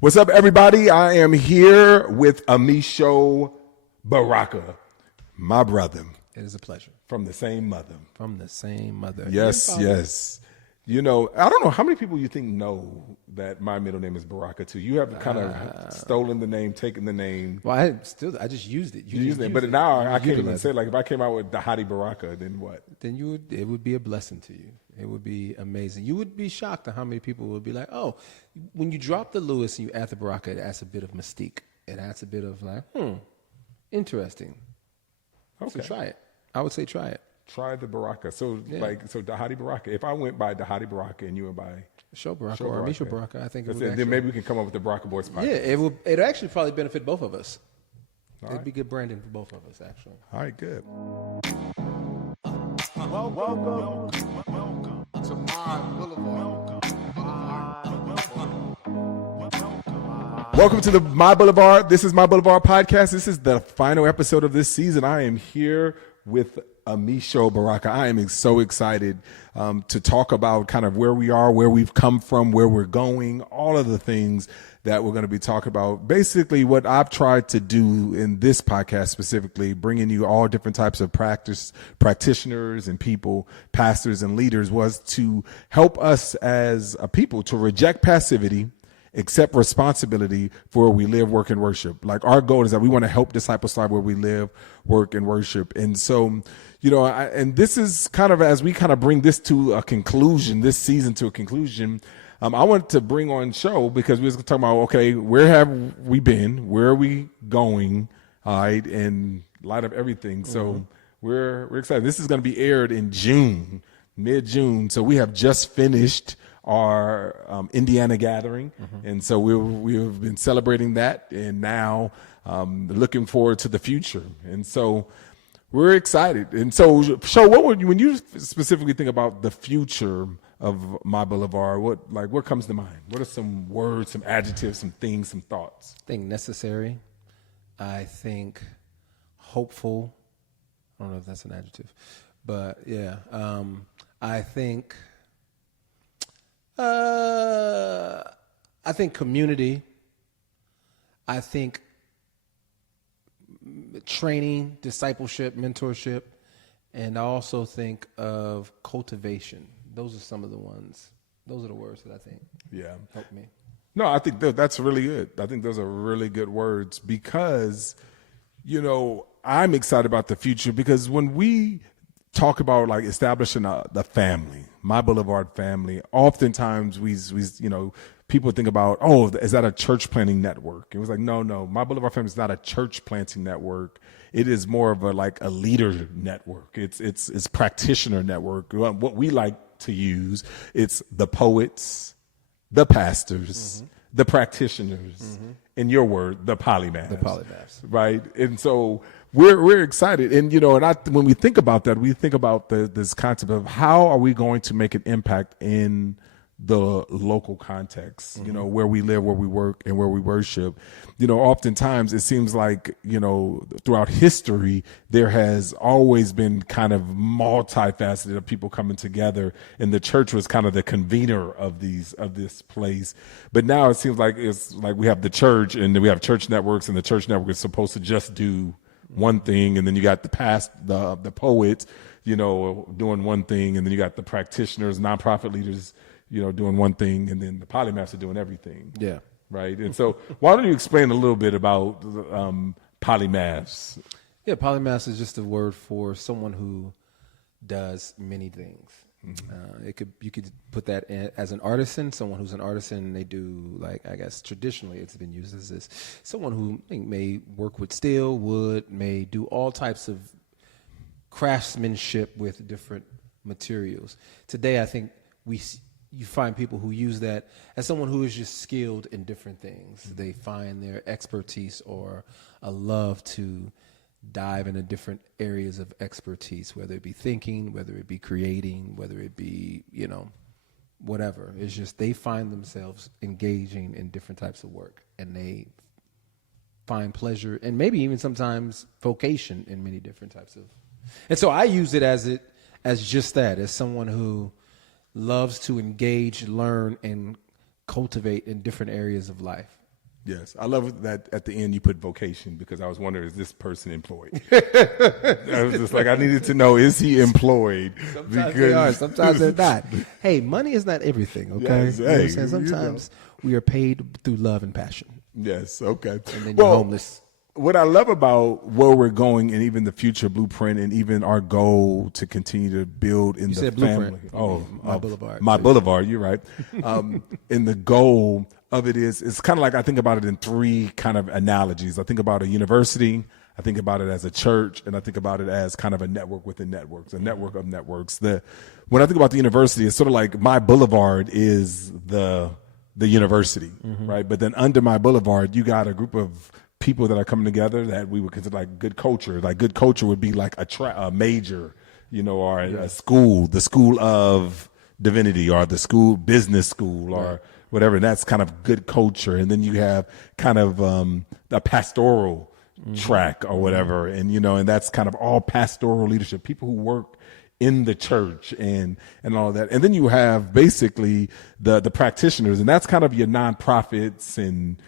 What's up, everybody? I am here with Amisho Baraka, my brother. It is a pleasure. From the same mother. From the same mother. Yes, yes. You know, I don't know how many people you think know that my middle name is Baraka too. You have kind of stolen the name, taken the name. Well, I just used it. You used it, but now I can't even say, like, if I came out with Dhati Baraka, then what? Then it would be a blessing to you. It would be amazing. You would be shocked at how many people would be like, oh, when you drop the Lewis and you add the Baraka, it adds a bit of mystique. It adds a bit of like, interesting. Okay. So try it. I would say try it. Try the Baraka. So Dhati Baraka. If I went by Dhati Baraka and you went by Show Baraka or Amisho Baraka, I think it would actually, then maybe we can come up with the Baraka Boys podcast. Yeah, it'd actually probably benefit both of us. All It'd right. be good branding for both of us, actually. All right, good. Welcome to My Boulevard. Welcome to the My Boulevard. This is My Boulevard podcast. This is the final episode of this season. I am here with Amisho Baraka. I am so excited to talk about kind of where we are, where we've come from, where we're going, all of the things that we're going to be talking about. Basically, what I've tried to do in this podcast specifically, bringing you all different types of practitioners and people, pastors and leaders, was to help us as a people to reject passivity, accept responsibility for where we live, work, and worship. Like, our goal is that we want to help disciples thrive where we live, work, and worship. And so, you know, and this is kind of, as we kind of bring this to a conclusion, this season to a conclusion, I want to bring on show because we was talking about, okay, where have we been? Where are we going? All right. In light of everything. So we're excited. This is going to be aired in June, mid-June. So we have just finished our Indiana gathering. And so we've been celebrating that, and now looking forward to the future. And so we're excited. And so, when you specifically think about the future of My Boulevard, what comes to mind? What are some words, some adjectives, some things, some thoughts? I think necessary. I think hopeful. I don't know if that's an adjective, but yeah. I think community. I think training, discipleship, mentorship, and I also think of cultivation. Those are some of the ones. Those are the words that I think help me. No, I think that's really good. I think those are really good words because, you know, I'm excited about the future because when we talk about like establishing the family, My Boulevard family, oftentimes we you know, people think about, oh, is that a church planting network? It was like, no, My Boulevard family is not a church planting network. It is more of a leader network. It's practitioner network. What we like to use, it's the poets, the pastors, the practitioners, in your word, the polymaths. The polymaths. Right? And so we're excited. And, you know, when we think about that, we think about this concept of how are we going to make an impact in the local context, you know, where we live, where we work, and where we worship. You know, oftentimes it seems like, you know, throughout history, there has always been kind of multifaceted of people coming together, and the church was kind of the convener of this place. But now it seems like it's like we have the church, and then we have church networks, and the church network is supposed to just do one thing, and then you got the poets, you know, doing one thing, and then you got the practitioners, nonprofit leaders, you know, doing one thing, and then the polymaths are doing everything. Yeah. Right. And so why don't you explain a little bit about polymaths? Yeah, polymath is just a word for someone who does many things. You could put that as an artisan, someone who's an artisan. They do, like, I guess traditionally it's been used as this, someone who may work with steel, wood, may do all types of craftsmanship with different materials. Today, I think you find people who use that as someone who is just skilled in different things. They find their expertise or a love to dive into different areas of expertise, whether it be thinking, whether it be creating, whether it be, you know, whatever. It's just they find themselves engaging in different types of work, and they find pleasure and maybe even sometimes vocation in many different types of. And so I use it as just that, as someone who loves to engage, learn, and cultivate in different areas of life. Yes, I love that at the end you put vocation because I was wondering, is this person employed? I was just like, I needed to know, is he employed? Sometimes they are, sometimes they're not. Hey, money is not everything, okay? Yes, You know what I'm hey, saying? Sometimes we are paid through love and passion. Yes, okay. And then you're homeless. What I love about where we're going and even the future blueprint and even our goal to continue to build in the family. Blueprint. Oh, My Boulevard. My Boulevard, you're right. And the goal of it is, it's kind of like I think about it in three kind of analogies. I think about a university, I think about it as a church, and I think about it as kind of a network within networks, a network of networks. When I think about the university, it's sort of like My Boulevard is the university, right? But then under My Boulevard, you got a group of people that are coming together that we would consider like good culture. Like good culture would be like a major, or a school, the school of divinity or the school business school or whatever. And that's kind of good culture. And then you have kind of a pastoral track or whatever. And, and that's kind of all pastoral leadership, people who work in the church and all of that. And then you have basically the practitioners, and that's kind of your nonprofits and,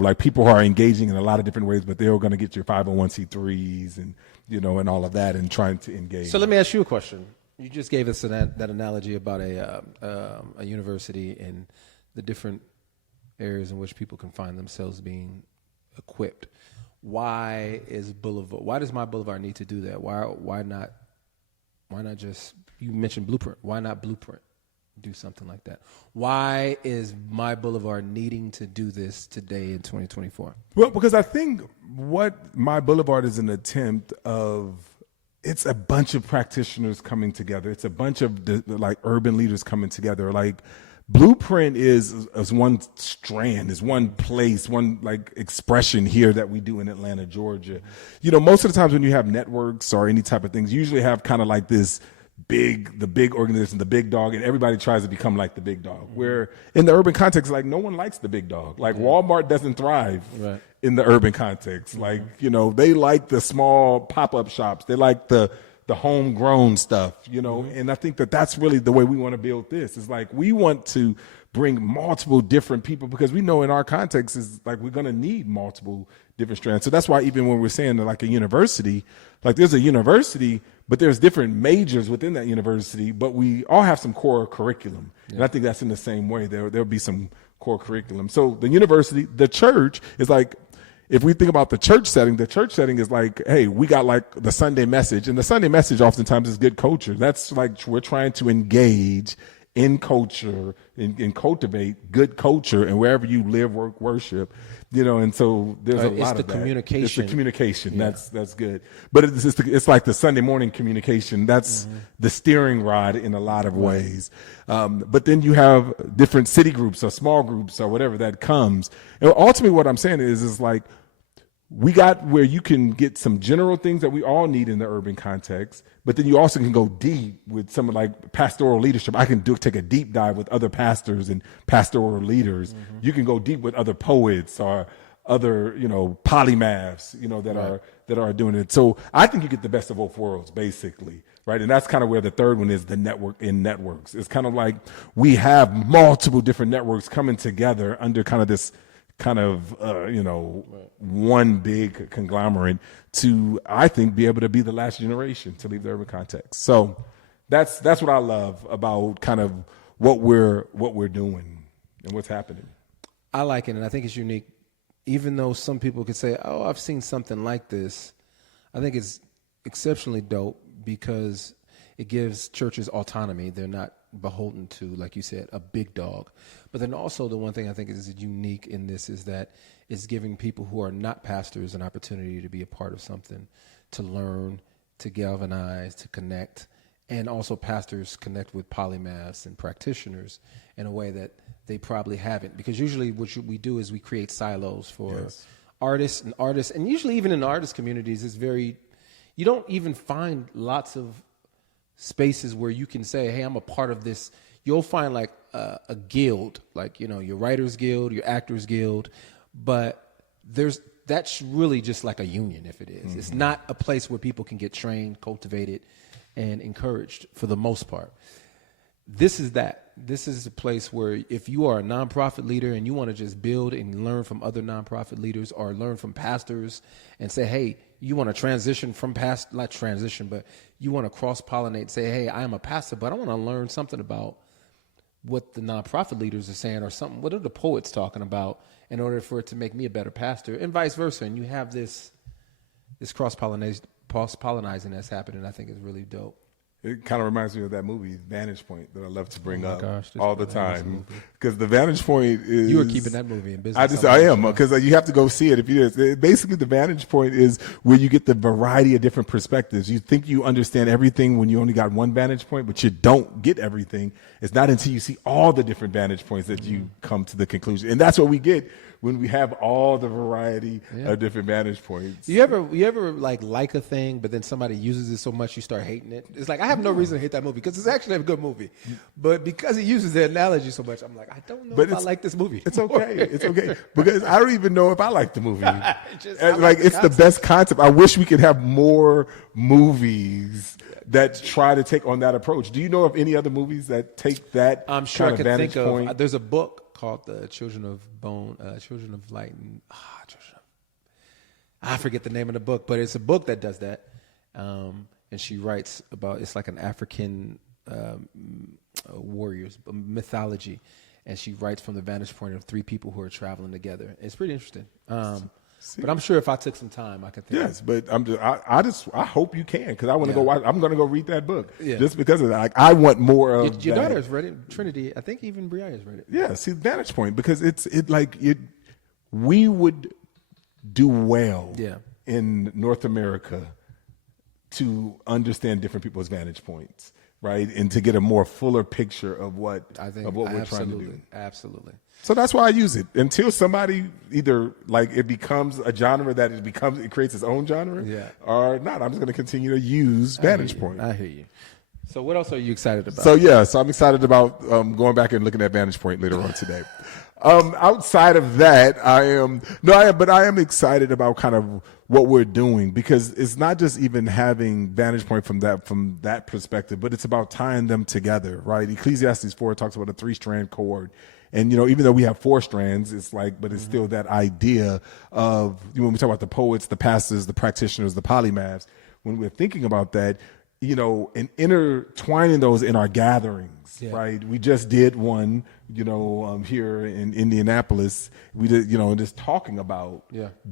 like people who are engaging in a lot of different ways, but they're going to get your 501c3s and, and all of that and trying to engage. So let me ask you a question. You just gave us that analogy about a university and the different areas in which people can find themselves being equipped. Why does My Boulevard need to do that? Why not just, you mentioned Blueprint. Why not Blueprint do something like that? Why is My Boulevard needing to do this today in 2024? Well, because I think what My Boulevard is an attempt of, it's a bunch of practitioners coming together. It's a bunch of like urban leaders coming together. Like Blueprint is one strand, is one place, one like expression here that we do in Atlanta, Georgia. Most of the times when you have networks or any type of things, you usually have kind of like the big organization, the big dog, and everybody tries to become like the big dog. Where in the urban context, like no one likes the big dog. Like Walmart doesn't thrive in the urban context. Like, they like the small pop-up shops. They like the homegrown stuff, and I think that's really the way we want to build this. It's like we want to bring multiple different people because we know in our context is like we're going to need multiple different strands. So that's why even when we're saying that like a university, like there's a university, but there's different majors within that university, but we all have some core curriculum. And I think that's in the same way. There'll be some core curriculum. So the university, the church is like, if we think about the church setting is like, hey, we got like the Sunday message, and the Sunday message oftentimes is good culture. That's like we're trying to engage in culture and cultivate good culture, and wherever you live, work, worship, and so there's a lot of that. It's the communication. Yeah. That's good. But it's like the Sunday morning communication. That's the steering rod in a lot of ways. But then you have different city groups or small groups or whatever that comes. And ultimately what I'm saying is like, we got where you can get some general things that we all need in the urban context, but then you also can go deep with some like pastoral leadership. I can take a deep dive with other pastors and pastoral leaders. You can go deep with other poets or other, polymaths, that are doing it. So I think you get the best of both worlds, basically, right? And that's kind of where the third one is, the network in networks. It's kind of like we have multiple different networks coming together under kind of this kind of, one big conglomerate to, I think, be able to be the last generation to leave the urban context. So that's what I love about kind of what we're doing and what's happening. I like it, and I think it's unique. Even though some people could say, oh, I've seen something like this, I think it's exceptionally dope because it gives churches autonomy. They're not beholden to, like you said, a big dog. But then also the one thing I think is unique in this is that it's giving people who are not pastors an opportunity to be a part of something, to learn, to galvanize, to connect, and also pastors connect with polymaths and practitioners in a way that they probably haven't. Because usually what we do is we create silos for artists, and usually even in artist communities, you don't even find lots of spaces where you can say, hey, I'm a part of this. You'll find like a guild, like, your writers guild, your actors guild, but that's really just like a union if it is. It's not a place where people can get trained, cultivated, and encouraged for the most part. this is that. This is a place where if you are a nonprofit leader and you want to just build and learn from other nonprofit leaders or learn from pastors and say, hey, you want to transition from not transition, but you want to cross-pollinate, say, hey, I am a pastor, but I want to learn something about what the nonprofit leaders are saying or something. What are the poets talking about in order for it to make me a better pastor and vice versa? And you have this cross-pollinizing that's happening. I think is really dope. It kind of reminds me of that movie, Vantage Point, that I love to bring up gosh, all the time. Because the Vantage Point is... You were keeping that movie in business. I am, because you have to go see it. Basically, the Vantage Point is where you get the variety of different perspectives. You think you understand everything when you only got one vantage point, but you don't get everything. It's not until you see all the different vantage points that you come to the conclusion. And that's what we get when we have all the variety of different vantage points. You ever like a thing, but then somebody uses it so much you start hating it? It's like, I have no reason to hate that movie because it's actually a good movie. But because he uses the analogy so much, I'm like, I don't know if I like this movie. It's okay. It's okay. Because I don't even know if I like the movie. It's the best concept. I wish we could have more movies that try to take on that approach. Do you know of any other movies that take that I'm sure kind I of can vantage think point? of. There's a book called The Children of Light. I forget the name of the book, but it's a book that does that. And she writes about, it's like an African warriors mythology. And she writes from the vantage point of three people who are traveling together. It's pretty interesting. But I'm sure if I took some time, I could think. Yes, but I hope you can, because I want to go watch. I'm going to go read that book just because of that. Like, I want more of your that. daughter's read it. Trinity, I think even Brianna's read it. Yeah, see, vantage point, because we would do well in North America to understand different people's vantage points, right, and to get a more fuller picture of what we're trying to do. Absolutely. So that's why I use it until somebody either it becomes a genre that it creates its own genre, or not. I'm just going to continue to use Vantage Point. I hear you. So what else are you excited about? So I'm excited about going back and looking at Vantage Point later on today. Outside of that, I am excited about kind of what we're doing, because it's not just even having Vantage Point from that perspective, but it's about tying them together, right? Ecclesiastes 4 talks about a 3-strand cord. And, even though we have 4 strands, but it's still that idea of, when we talk about the poets, the pastors, the practitioners, the polymaths, when we're thinking about that, and intertwining those in our gatherings, right? We just did one, here in Indianapolis. We did, just talking about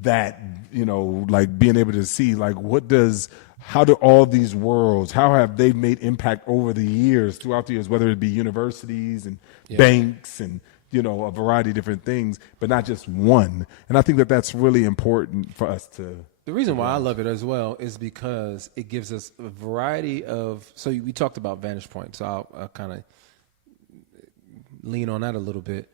that, like being able to see, like, how do all these worlds, how have they made impact over the years, throughout the years, whether it be universities and banks and, a variety of different things, but not just one. And I think that that's really important for us to. The reason why I love it as well is because it gives us a variety of, so we talked about Vantage Point, so I'll kind of lean on that a little bit.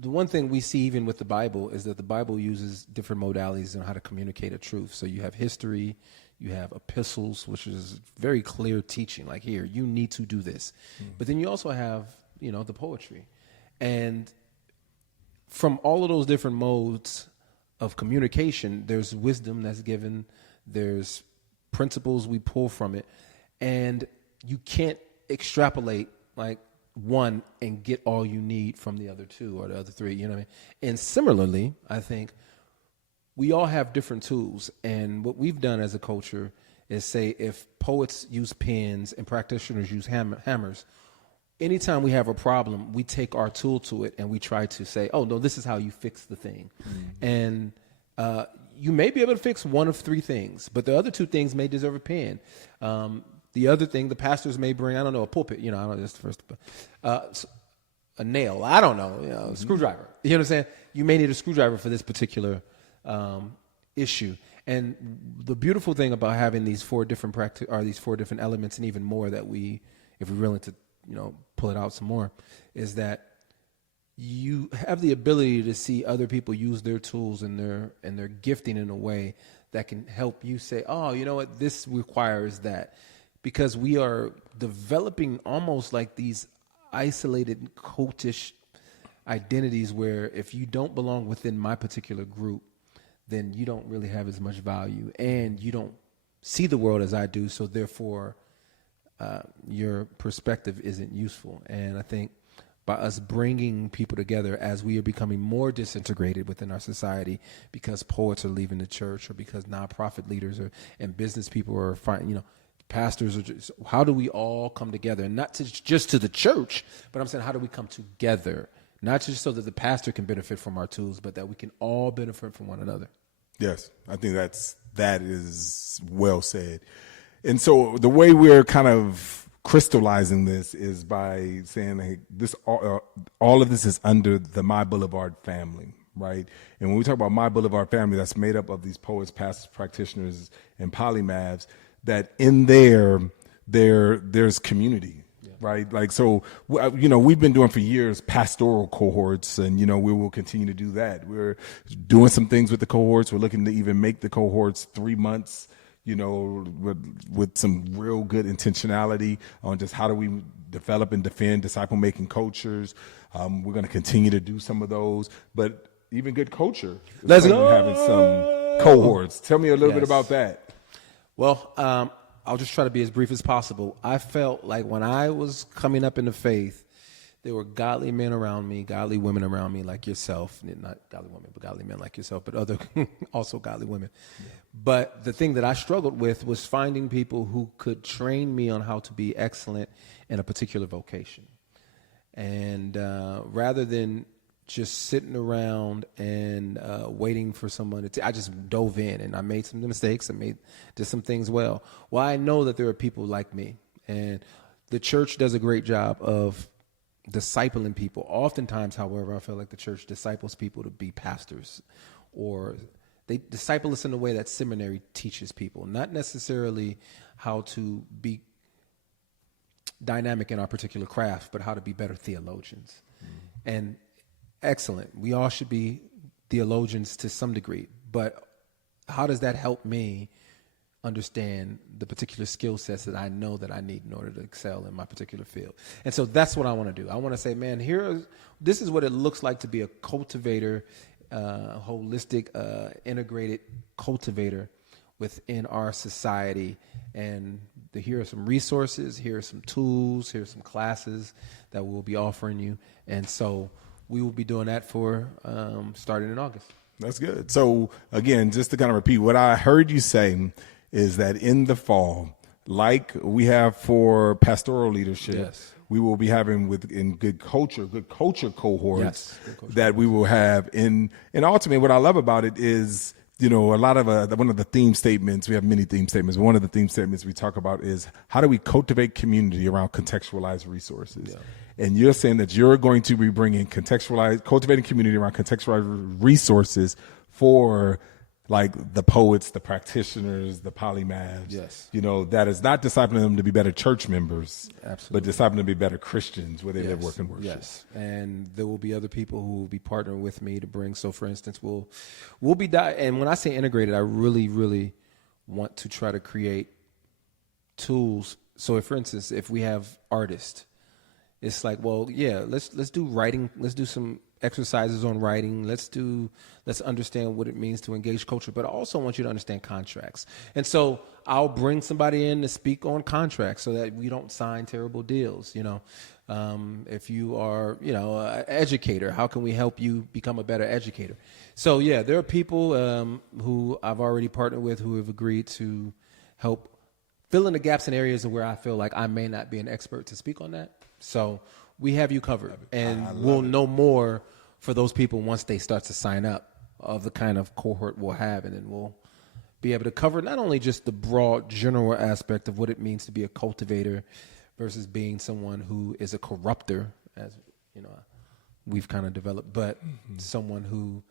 The one thing we see even with the Bible is that the Bible uses different modalities on how to communicate a truth. So you have history, you have epistles, which is very clear teaching, like, here, you need to do this. But then you also have, the poetry. And from all of those different modes of communication, there's wisdom that's given, there's principles we pull from it, and you can't extrapolate like one and get all you need from the other 2 or the other 3, you know what I mean? And similarly, I think we all have different tools, and what we've done as a culture is say, if poets use pens and practitioners use hammers, anytime we have a problem, we take our tool to it and we try to say, oh, no, this is how you fix the thing. And you may be able to fix one of 3 things, but the other 2 things may deserve a pen. The other thing, the pastors may bring, I don't know, a pulpit, I don't know, that's the first, a nail, I don't know, a screwdriver. You know what I'm saying? You may need a screwdriver for this particular issue. And the beautiful thing about having these 4 different these 4 different elements, and even more that if we're willing to, pull it out some more, is that you have the ability to see other people use their tools and their gifting in a way that can help you say, oh, you know what, this requires that. Because we are developing almost like these isolated cultish identities where if you don't belong within my particular group, then you don't really have as much value and you don't see the world as I do. So therefore, your perspective isn't useful. And I think by us bringing people together as we are becoming more disintegrated within our society because poets are leaving the church or because nonprofit leaders and business people are pastors are just, how do we all come together? And not just to the church, but I'm saying how do we come together? Not just so that the pastor can benefit from our tools, but that we can all benefit from one another. Yes, I think that is well said. And so the way we're kind of crystallizing this is by saying, hey, all of this is under the My Boulevard family, right? And when we talk about My Boulevard family, that's made up of these poets, pastors, practitioners, and polymaths, that in there's community, right? Like, so, we've been doing for years pastoral cohorts, and, we will continue to do that. We're doing some things with the cohorts. We're looking to even make the cohorts 3 months, with some real good intentionality on just how do we develop and defend disciple-making cultures. We're going to continue to do some of those, but even good culture. Let's go. Having some cohorts. Tell me a little bit about that. Well, I'll just try to be as brief as possible. I felt like when I was coming up in the faith, there were godly men around me, godly women around me like yourself. Not godly women, but godly men like yourself, but other also godly women. Yeah. But the thing that I struggled with was finding people who could train me on how to be excellent in a particular vocation. And rather than just sitting around and waiting for someone I just dove in, and I made some mistakes. Did some things well. Well, I know that there are people like me, and the church does a great job of discipling people. Oftentimes, however, I feel like the church disciples people to be pastors, or they disciple us in a way that seminary teaches people, not necessarily how to be dynamic in our particular craft, but how to be better theologians. And excellent. We all should be theologians to some degree, but how does that help me understand the particular skill sets that I know that I need in order to excel in my particular field? And so that's what I want to do. I want to say, man, this is what it looks like to be a cultivator, holistic, integrated cultivator within our society. And here are some resources, here are some tools, here are some classes that we'll be offering you. And so we will be doing that for starting in August. That's good. So again, just to kind of repeat, what I heard you say is that in the fall, like we have for pastoral leadership, yes, we will be having in good culture cohorts, yes, good culture. That we will have in. And ultimately, what I love about it is, a lot of one of the theme statements, we have many theme statements, but one of the theme statements we talk about is how do we cultivate community around contextualized resources? Yeah. And you're saying that you're going to be bringing cultivating community around contextualized resources for like the poets, the practitioners, the polymaths. Yes. That is not discipling them to be better church members, absolutely, but discipling them to be better Christians where they live, work, and worship. Yes. And there will be other people who will be partnering with me to bring. So for instance, we'll be, and when I say integrated, I really, really want to try to create tools. So for instance, if we have artists, it's like, well, yeah, let's do writing. Let's do some exercises on writing. Let's understand what it means to engage culture, but I also want you to understand contracts. And so I'll bring somebody in to speak on contracts so that we don't sign terrible deals. If you are, an educator, how can we help you become a better educator? So yeah, there are people who I've already partnered with who have agreed to help fill in the gaps in areas where I feel like I may not be an expert to speak on that. So we have you covered, and we'll know more for those people once they start to sign up of the kind of cohort we'll have, and then we'll be able to cover not only just the broad general aspect of what it means to be a cultivator versus being someone who is a corrupter, as we've kind of developed, but someone who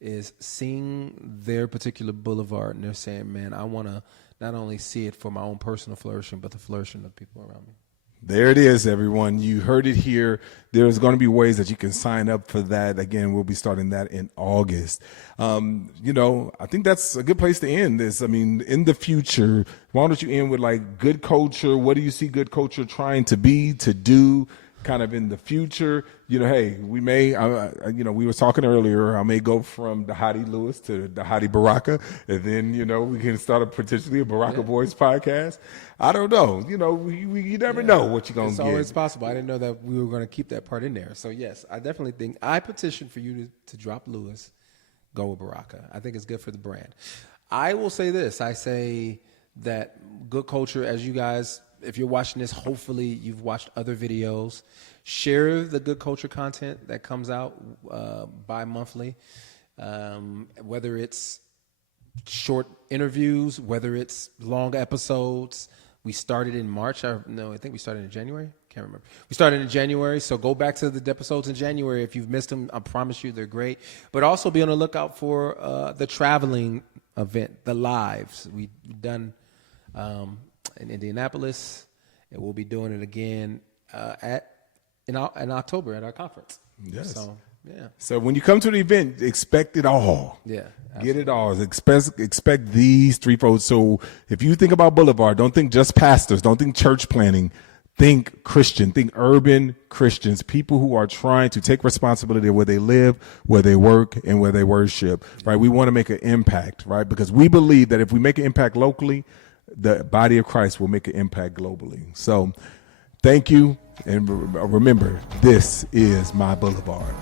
is seeing their particular boulevard and they're saying, man, I want to not only see it for my own personal flourishing, but the flourishing of people around me. There it is, everyone. You heard it here. There's going to be ways that you can sign up for that. Again, we'll be starting that in August. I think that's a good place to end this. I mean, in the future, why don't you end with like good culture? What do you see good culture trying to be, to do, kind of in the future, hey, we may, we were talking earlier, I may go from Dhati Lewis to Dhati Baraka, and then, we can start potentially a Baraka Boys podcast. I don't know. You never know what you're going to get. It's always possible. I didn't know that we were going to keep that part in there. So, yes, I definitely think I petition for you to drop Lewis, go with Baraka. I think it's good for the brand. I will say this. I say that Good Culture, as you guys, if you're watching this, hopefully you've watched other videos. Share the Good Culture content that comes out bi-monthly, whether it's short interviews, whether it's long episodes. We started in March. I think we started in January. Can't remember. We started in January, so go back to the episodes in January. If you've missed them, I promise you they're great. But also be on the lookout for the traveling event, the lives. We've done in Indianapolis, and we'll be doing it again in October at our conference. Yes. So, yeah. So when you come to the event, expect it all. Yeah. Absolutely. Get it all. Expect these threefold. So if you think about Boulevard, don't think just pastors. Don't think church planning. Think Christian. Think urban Christians. People who are trying to take responsibility of where they live, where they work, and where they worship. Right? We want to make an impact. Right? Because we believe that if we make an impact locally, the body of Christ will make an impact globally. So thank you. And remember, this is My Boulevard.